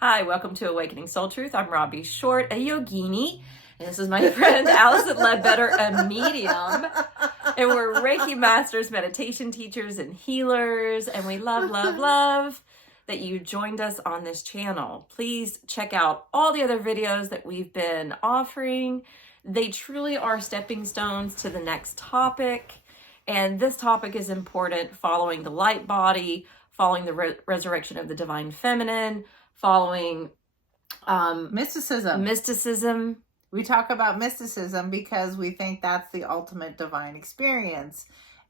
Hi, welcome to Awakening Soul Truth. I'm Robbie Short, a yogini. And this is my friend Allison Ledbetter, a medium. And we're Reiki masters, meditation teachers, and healers. And we love that you joined us on this channel. Please check out all the other videos that we've been offering. They truly are stepping stones to the next topic. And this topic is important, following the light body, following the resurrection of the divine feminine, following mysticism. We talk about mysticism because we think that's the ultimate divine experience.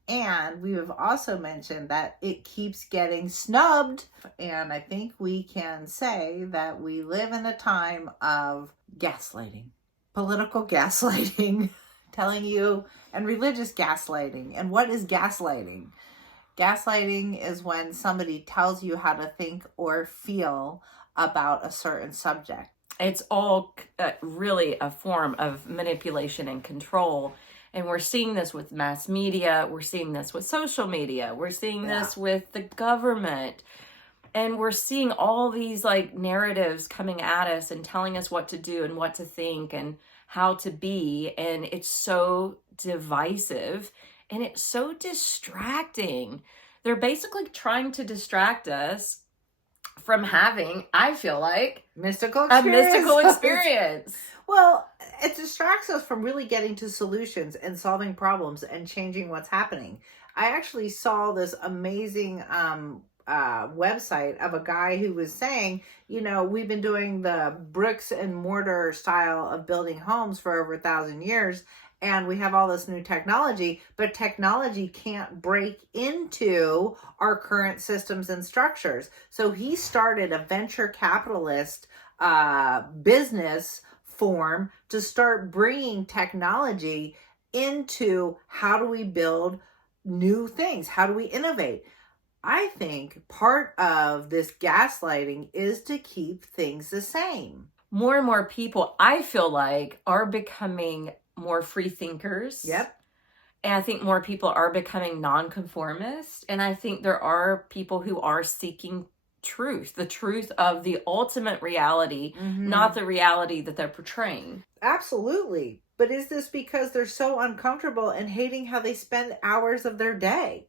And we have also mentioned that it keeps getting snubbed. And I think we can say that we live in a time of gaslighting, political gaslighting, telling you, and religious gaslighting. And what is gaslighting? Gaslighting is when somebody tells you how to think or feel about a certain subject. It's all really a form of manipulation and control. And we're seeing this with mass media. We're seeing this with social media. We're seeing this with the government. And we're seeing all these narratives coming at us and telling us what to do and what to think and how to be. And it's so divisive and it's so distracting. They're basically trying to distract us from having, I feel like, a mystical experience. Well, it distracts us from really getting to solutions and solving problems and changing what's happening. I actually saw this amazing website of a guy who was saying, we've been doing the bricks and mortar style of building homes for over 1,000 years. And we have all this new technology, but technology can't break into our current systems and structures. So he started a venture capitalist business form to start bringing technology into how do we build new things? How do we innovate? I think part of this gaslighting is to keep things the same. More and more people, I feel like, are becoming more free thinkers. Yep. And I think more people are becoming nonconformist. And I think there are people who are seeking truth, the truth of the ultimate reality, not the reality that they're portraying. Absolutely. But is this because they're so uncomfortable and hating how they spend hours of their day?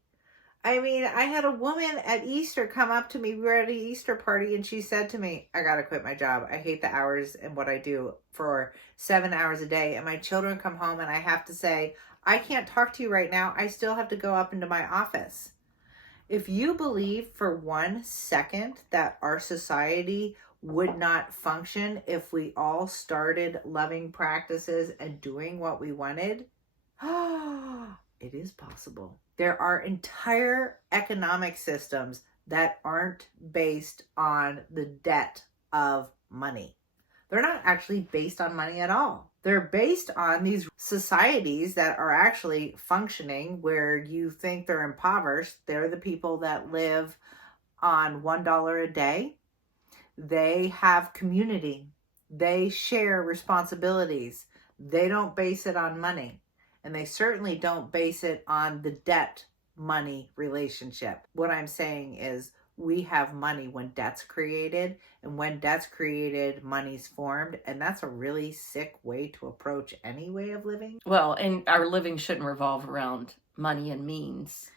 I mean, I had a woman at Easter come up to me. We were at an Easter party and she said to me, I got to quit my job. I hate the hours and what I do for 7 hours a day. And my children come home and I have to say, I can't talk to you right now. I still have to go up into my office. If you believe for 1 second that our society would not function if we all started loving practices and doing what we wanted, it is possible. There are entire economic systems that aren't based on the debt of money. They're not actually based on money at all. They're based on these societies that are actually functioning where you think they're impoverished. They're the people that live on $1 a day. They have community. They share responsibilities. They don't base it on money. And they certainly don't base it on the debt-money relationship. What I'm saying is we have money when debt's created. And when debt's created, money's formed. And that's a really sick way to approach any way of living. Well, and our living shouldn't revolve around money and means.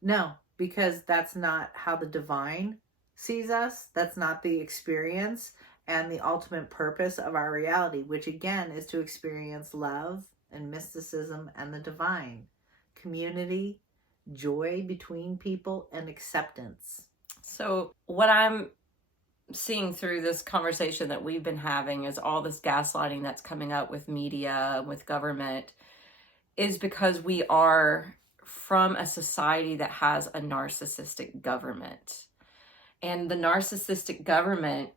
No, because that's not how the divine sees us. That's not the experience and the ultimate purpose of our reality, which again is to experience love and mysticism and the divine, community, joy between people, and acceptance. So what I'm seeing through this conversation that we've been having is all this gaslighting that's coming up with media, with government, is because we are from a society that has a narcissistic government. And the narcissistic government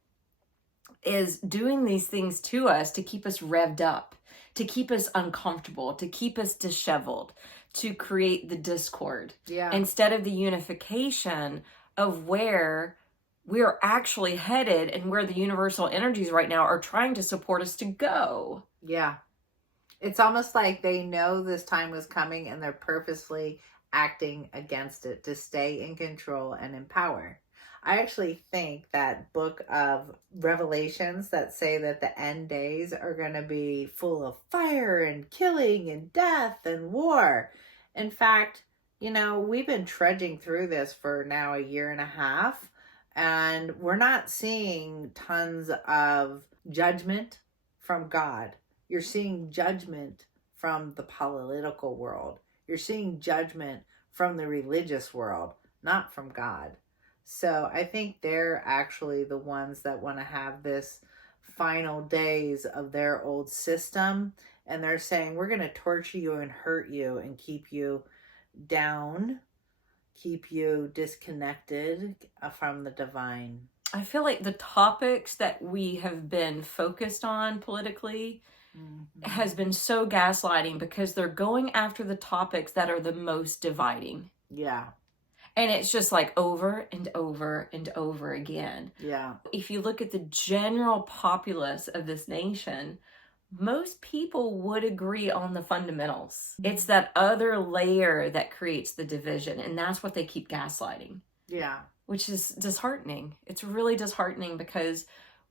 is doing these things to us to keep us revved up, to keep us uncomfortable, to keep us disheveled, to create the discord. Instead of the unification of where we're actually headed and where the universal energies right now are trying to support us to go. Yeah. It's almost like they know this time was coming and they're purposefully acting against it to stay in control and in power. I actually think that book of Revelations that say that the end days are going to be full of fire and killing and death and war. In fact, we've been trudging through this for now a year and a half, and we're not seeing tons of judgment from God. You're seeing judgment from the political world. You're seeing judgment from the religious world, not from God. So I think they're actually the ones that want to have this final days of their old system. And they're saying, we're going to torture you and hurt you and keep you down, keep you disconnected from the divine. I feel like the topics that we have been focused on politically has been so gaslighting because they're going after the topics that are the most dividing. Yeah. And it's just like over and over and over again. Yeah. If you look at the general populace of this nation, most people would agree on the fundamentals. It's that other layer that creates the division, and that's what they keep gaslighting. Yeah. Which is disheartening. It's really disheartening because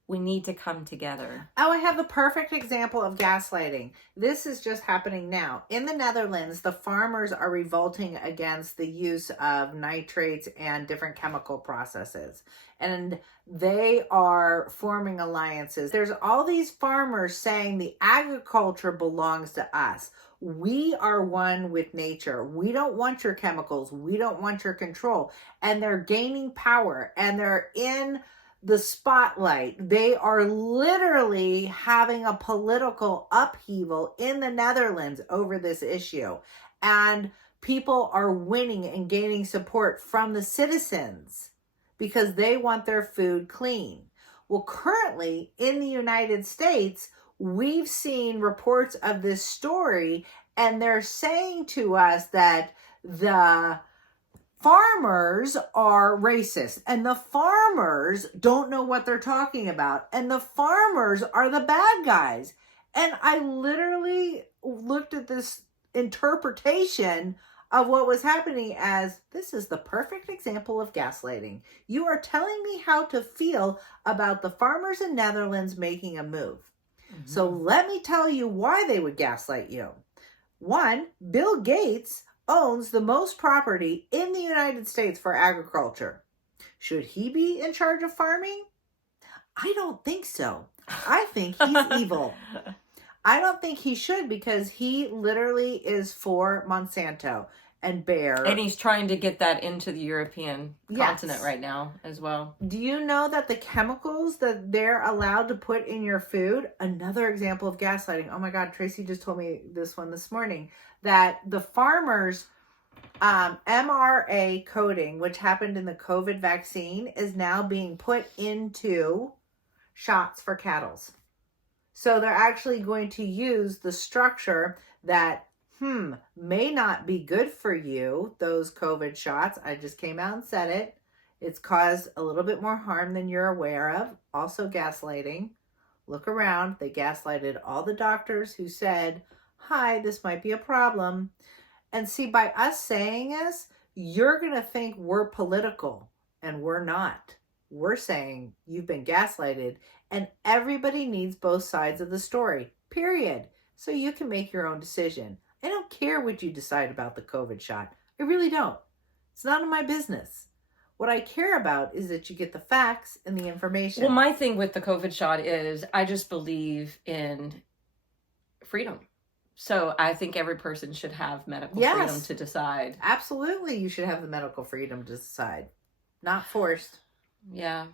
we need to come together. Oh, I have the perfect example of gaslighting. This is just happening now. In the Netherlands, the farmers are revolting against the use of nitrates and different chemical processes. And they are forming alliances. There's all these farmers saying the agriculture belongs to us. We are one with nature. We don't want your chemicals. We don't want your control. And they're gaining power, and they're in the spotlight. They are literally having a political upheaval in the Netherlands over this issue. And people are winning and gaining support from the citizens because they want their food clean. Well, currently in the United States, we've seen reports of this story, and they're saying to us that the farmers are racist, and the farmers don't know what they're talking about, and the farmers are the bad guys. And I literally looked at this interpretation of what was happening as, this is the perfect example of gaslighting. You are telling me how to feel about the farmers in Netherlands making a move. Mm-hmm. So let me tell you why they would gaslight you. One, Bill Gates owns the most property in the United States for agriculture. Should he be in charge of farming? I don't think so. I think he's evil. I don't think he should, because he literally is for Monsanto and Bayer. And he's trying to get that into the European continent right now as well. Do you know that the chemicals that they're allowed to put in your food, another example of gaslighting. Oh my God, Tracy just told me this one this morning, that the farmers' mRNA coding, which happened in the COVID vaccine, is now being put into shots for cattle. So they're actually going to use the structure that may not be good for you, those COVID shots. I just came out and said it. It's caused a little bit more harm than you're aware of. Also gaslighting. Look around. They gaslighted all the doctors who said, hi, this might be a problem. And see, by us saying this, you're going to think we're political, and we're not. We're saying you've been gaslighted, and everybody needs both sides of the story, period. So you can make your own decision. I don't care what you decide about the COVID shot. I really don't. It's none of my business. What I care about is that you get the facts and the information. Well, my thing with the COVID shot is I just believe in freedom. So I think every person should have medical freedom to decide. Absolutely, you should have the medical freedom to decide. Not forced. Yeah.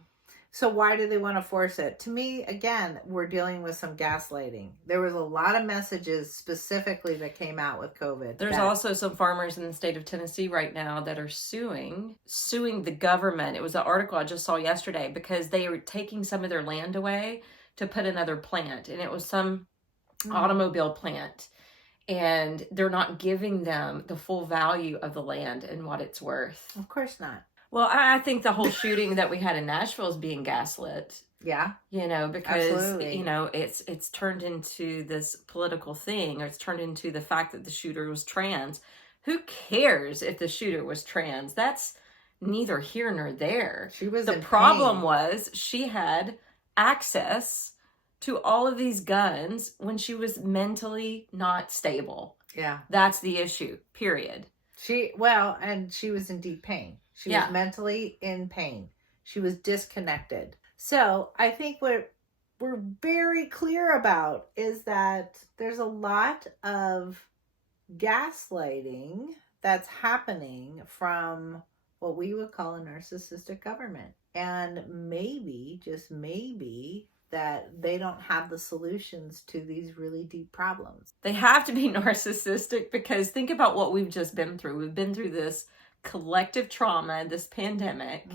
So why do they want to force it? To me, again, we're dealing with some gaslighting. There was a lot of messages specifically that came out with COVID. There's also some farmers in the state of Tennessee right now that are suing the government. It was an article I just saw yesterday because they were taking some of their land away to put another plant. And it was some automobile plant. And they're not giving them the full value of the land and what it's worth. Of course not. Well, I think the whole shooting that we had in Nashville is being gaslit. Yeah. Because, absolutely. It's turned into this political thing, or it's turned into the fact that the shooter was trans. Who cares if the shooter was trans? That's neither here nor there. She was the in problem pain. was she had access to all of these guns when she was mentally not stable. Yeah. That's the issue, period. And she was in deep pain. She was mentally in pain. She was disconnected. So I think what we're very clear about is that there's a lot of gaslighting that's happening from what we would call a narcissistic government. And maybe, just maybe, that they don't have the solutions to these really deep problems. They have to be narcissistic, because think about what we've just been through. We've been through this collective trauma, this pandemic,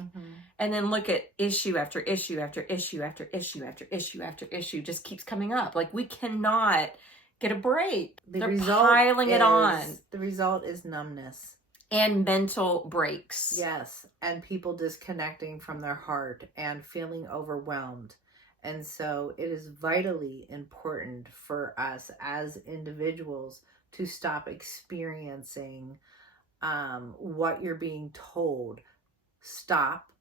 and then look at issue after issue after issue after issue after issue after issue just keeps coming up. Like, we cannot get a break. They're piling it on. The result is numbness. And mental breaks. Yes. And people disconnecting from their heart and feeling overwhelmed. And so it is vitally important for us as individuals to stop experiencing what you're being told. Stop.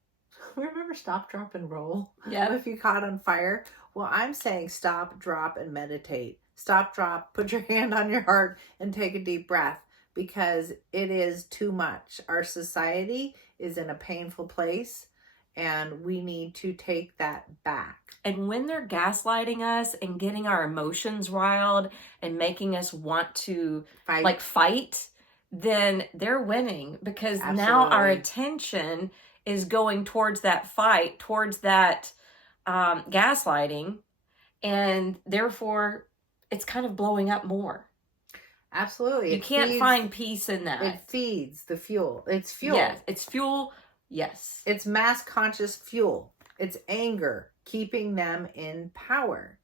Remember stop, drop, and roll? Yeah. If you caught on fire. Well, I'm saying stop, drop, and meditate. Stop, drop, put your hand on your heart, and take a deep breath, because it is too much. Our society is in a painful place, and we need to take that back. And when they're gaslighting us and getting our emotions riled and making us want to fight, then they're winning, because now our attention is going towards that fight, towards that gaslighting, and therefore it's kind of blowing up more. Absolutely. You can't find peace in that. It feeds the fuel. It's fuel. Yes, it's fuel. Yes. It's mass conscious fuel. It's anger, keeping them in power.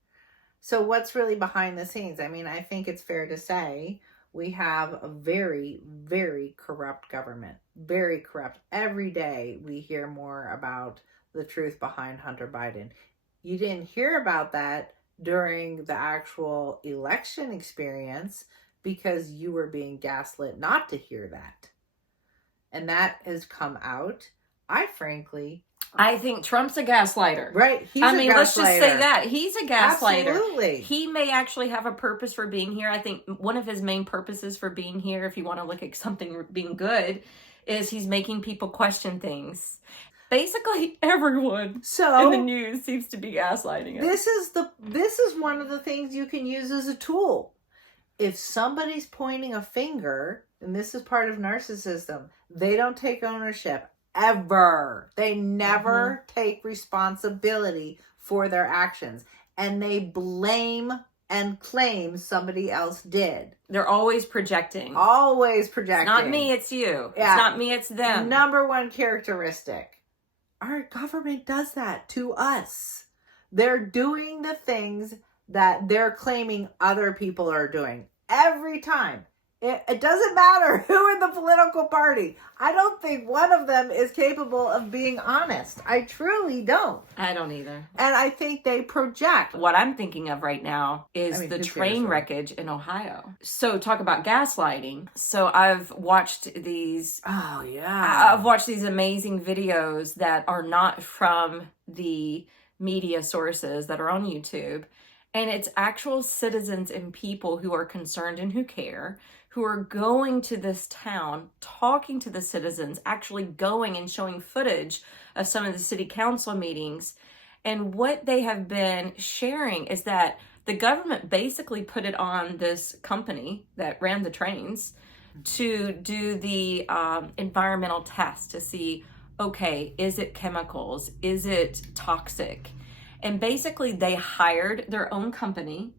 So what's really behind the scenes? I mean, I think it's fair to say we have a very, very corrupt government. Very corrupt. Every day we hear more about the truth behind Hunter Biden. You didn't hear about that during the actual election experience, because you were being gaslit not to hear that. And that has come out. I think Trump's a gaslighter. Right. Let's just say that. He's a gaslighter. Absolutely. He may actually have a purpose for being here. I think one of his main purposes for being here, if you want to look at something being good, is he's making people question things. Basically, everyone in the news seems to be gaslighting us. This is one of the things you can use as a tool. If somebody's pointing a finger, and this is part of narcissism, they don't take ownership ever. They never take responsibility for their actions, and they blame and claim somebody else did. They're always projecting. Always projecting. It's not me, it's you. Yeah. It's not me, it's them. Number one characteristic. Our government does that to us. They're doing the things that they're claiming other people are doing every time. It doesn't matter who in the political party. I don't think one of them is capable of being honest. I truly don't. I don't either. And I think they project. What I'm thinking of right now is the train wreckage in Ohio. So talk about gaslighting. So I've watched these. Oh, yeah. I've watched these amazing videos that are not from the media sources that are on YouTube. And it's actual citizens and people who are concerned and who care, who are going to this town, talking to the citizens, actually going and showing footage of some of the city council meetings. And what they have been sharing is that the government basically put it on this company that ran the trains to do the environmental test to see, okay, is it chemicals? Is it toxic? And basically they hired their own company,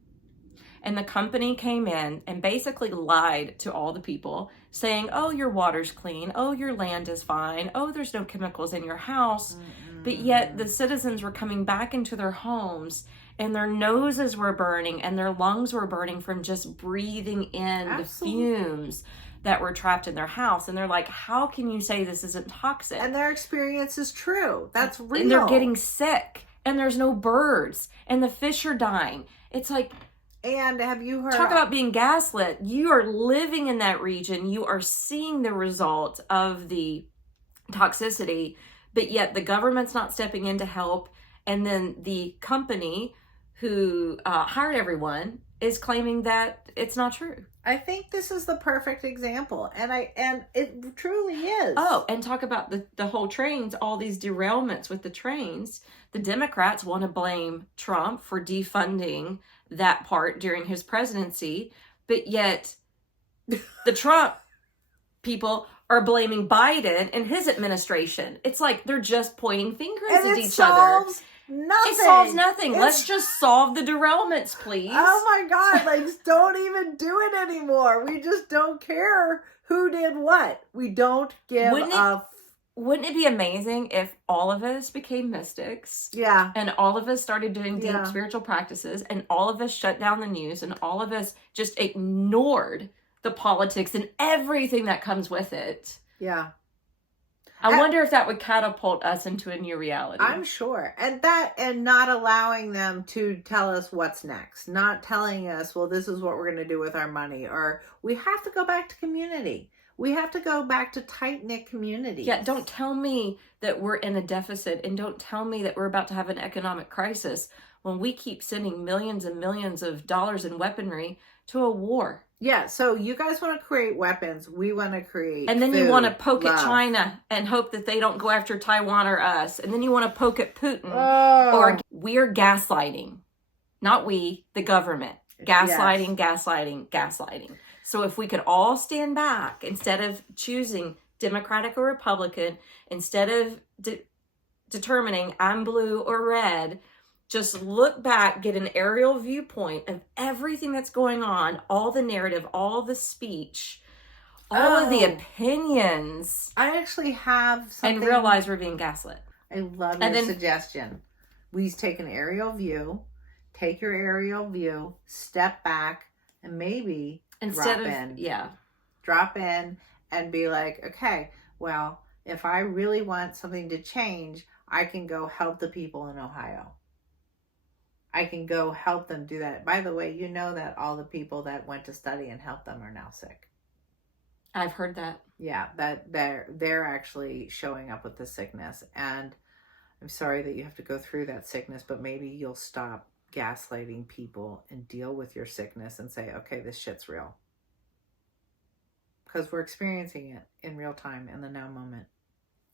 and the company came in and basically lied to all the people, saying, oh, your water's clean. Oh, your land is fine. Oh, there's no chemicals in your house. But yet the citizens were coming back into their homes, and their noses were burning and their lungs were burning from just breathing in the fumes that were trapped in their house. And they're like, how can you say this isn't toxic? And their experience is true. That's real. And they're getting sick. And there's no birds, and the fish are dying. It's like, and have you heard? Talk about being gaslit. You are living in that region. You are seeing the result of the toxicity, but yet the government's not stepping in to help. And then the company who hired everyone is claiming that it's not true. I think this is the perfect example, and it truly is. Oh, and talk about the whole trains, all these derailments with the trains. The Democrats want to blame Trump for defunding that part during his presidency, but yet the Trump people are blaming Biden and his administration. It's like they're just pointing fingers at each other. Nothing. It solves nothing. Let's just solve the derailments, please. Oh my God, like, don't even do it anymore. We just don't care who did what. We don't give Wouldn't it be amazing if all of us became mystics? Yeah. And all of us started doing deep spiritual practices, and all of us shut down the news, and all of us just ignored the politics and everything that comes with it. Yeah. I wonder if that would catapult us into a new reality. I'm sure. And not allowing them to tell us what's next. Not telling us, well, this is what we're going to do with our money. Or we have to go back to community. We have to go back to tight-knit communities. Yeah, don't tell me that we're in a deficit, and don't tell me that we're about to have an economic crisis when we keep sending millions and millions of dollars in weaponry to a war. Yeah, so you guys want to create weapons. We want to create And then food, you want to poke love. at China and hope that they don't go after Taiwan or us. And then you want to poke at Putin. Oh. Or we're gaslighting. Not we, the government. Gaslighting, gaslighting, gaslighting. So if we could all stand back, instead of choosing Democratic or Republican, instead of determining I'm blue or red, just look back, get an aerial viewpoint of everything that's going on, all the narrative, all the speech, all of the opinions. I actually have something. And realize we're being gaslit. I love your suggestion. We take an aerial view, take your aerial view, step back, and maybe drop in and be like, okay, well, if I really want something to change, I can go help the people in Ohio. I can go help them do that. By the way, you know that all the people that went to study and help them are now sick. I've heard that. Yeah, that they're actually showing up with the sickness. And I'm sorry that you have to go through that sickness, but maybe you'll stop gaslighting people and deal with your sickness and say, okay, this shit's real. Because we're experiencing it in real time in the now moment.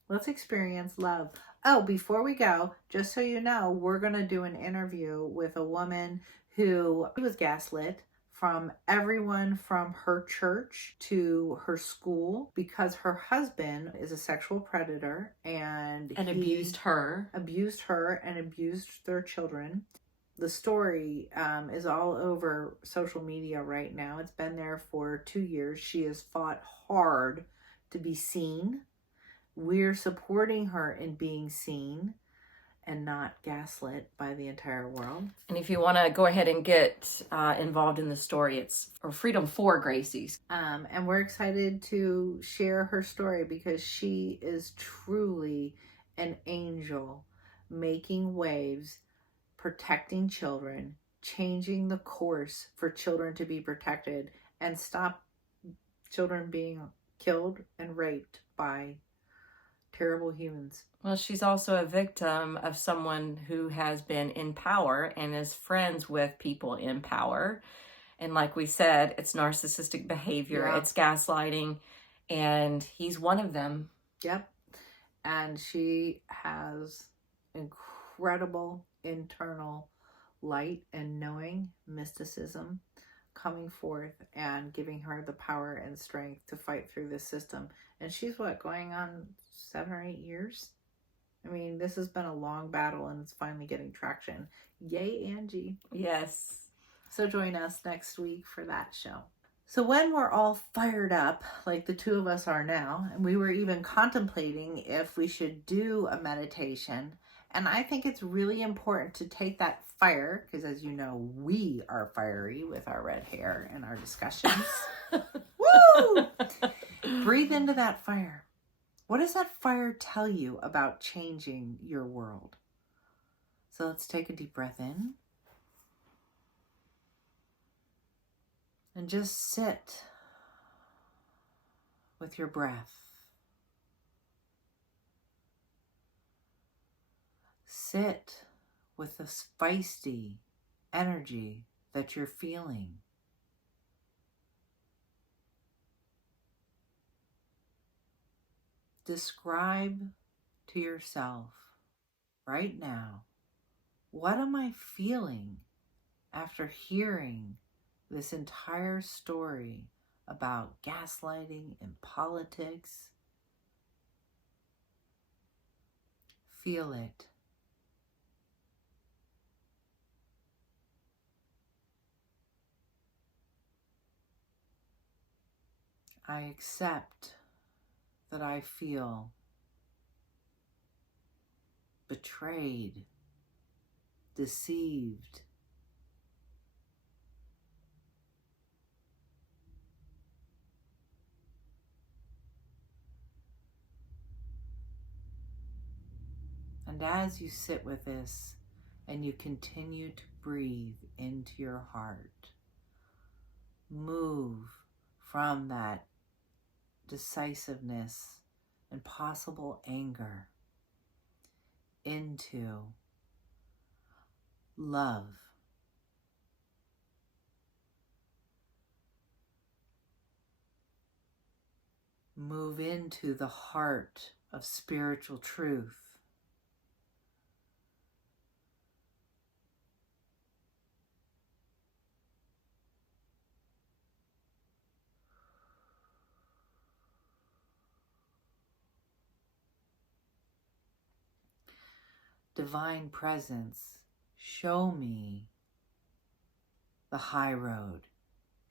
Let's experience love. Oh, before we go, just so you know, we're going to do an interview with a woman who was gaslit from everyone from her church to her school because her husband is a sexual predator and abused her and abused their children. The story is all over social media right now. It's been there for 2 years. She has fought hard to be seen. We're supporting her in being seen and not gaslit by the entire world. And if you want to go ahead and get involved in the story, it's Freedom for Gracies. And we're excited to share her story because she is truly an angel, making waves, protecting children, changing the course for children to be protected and stop children being killed and raped by terrible humans. Well, she's also a victim of someone who has been in power and is friends with people in power. And like we said, it's narcissistic behavior, it's gaslighting, and he's one of them. Yep. And she has incredible internal light and knowing, mysticism coming forth and giving her the power and strength to fight through this system. And she's going on 7 or 8 years? I mean, this has been a long battle and it's finally getting traction. Yay, Angie. Yes. So join us next week for that show. So when we're all fired up, like the two of us are now, and we were even contemplating if we should do a meditation, and I think it's really important to take that fire, because as you know, we are fiery with our red hair and our discussions. Woo! Breathe into that fire. What does that fire tell you about changing your world? So let's take a deep breath in. And just sit with your breath. sit with the feisty energy that you're feeling. Describe to yourself right now, what am I feeling after hearing this entire story about gaslighting and politics? Feel it. I accept that I feel betrayed, deceived, and as you sit with this and you continue to breathe into your heart, move from that decisiveness and possible anger into love. Move into the heart of spiritual truth. Divine Presence, show me the high road.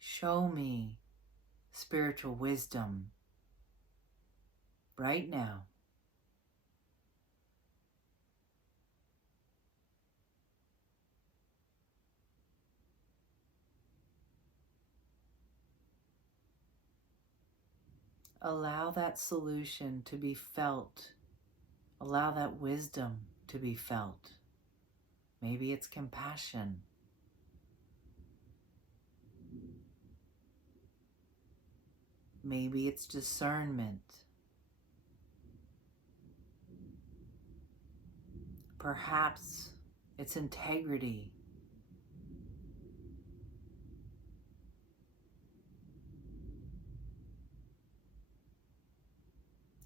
Show me spiritual wisdom right now. Allow that solution to be felt. Allow that wisdom to be felt. Maybe it's compassion. Maybe it's discernment. Perhaps it's integrity.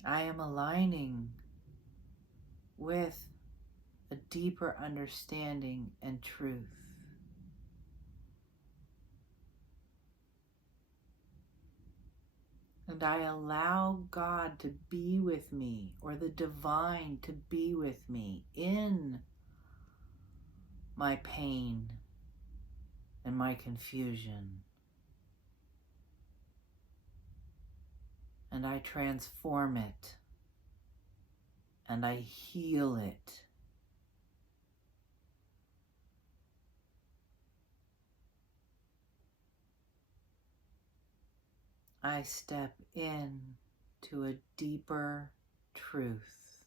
I am aligning with a deeper understanding and truth. And I allow God to be with me, or the divine to be with me in my pain and my confusion. And I transform it, and I heal it. I step in to a deeper truth.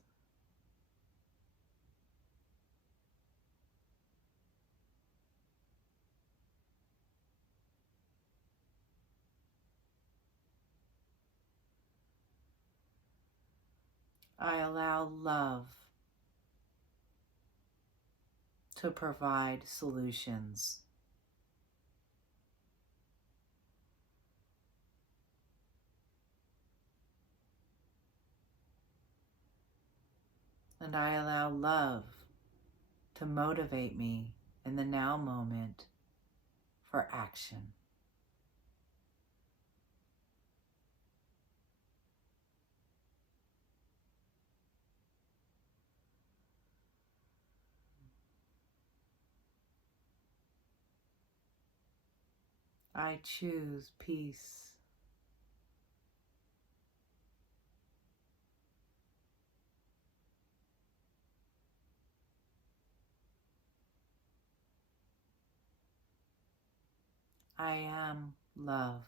I allow love to provide solutions. And I allow love to motivate me in the now moment for action. I choose peace. I am love.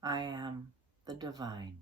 I am the divine.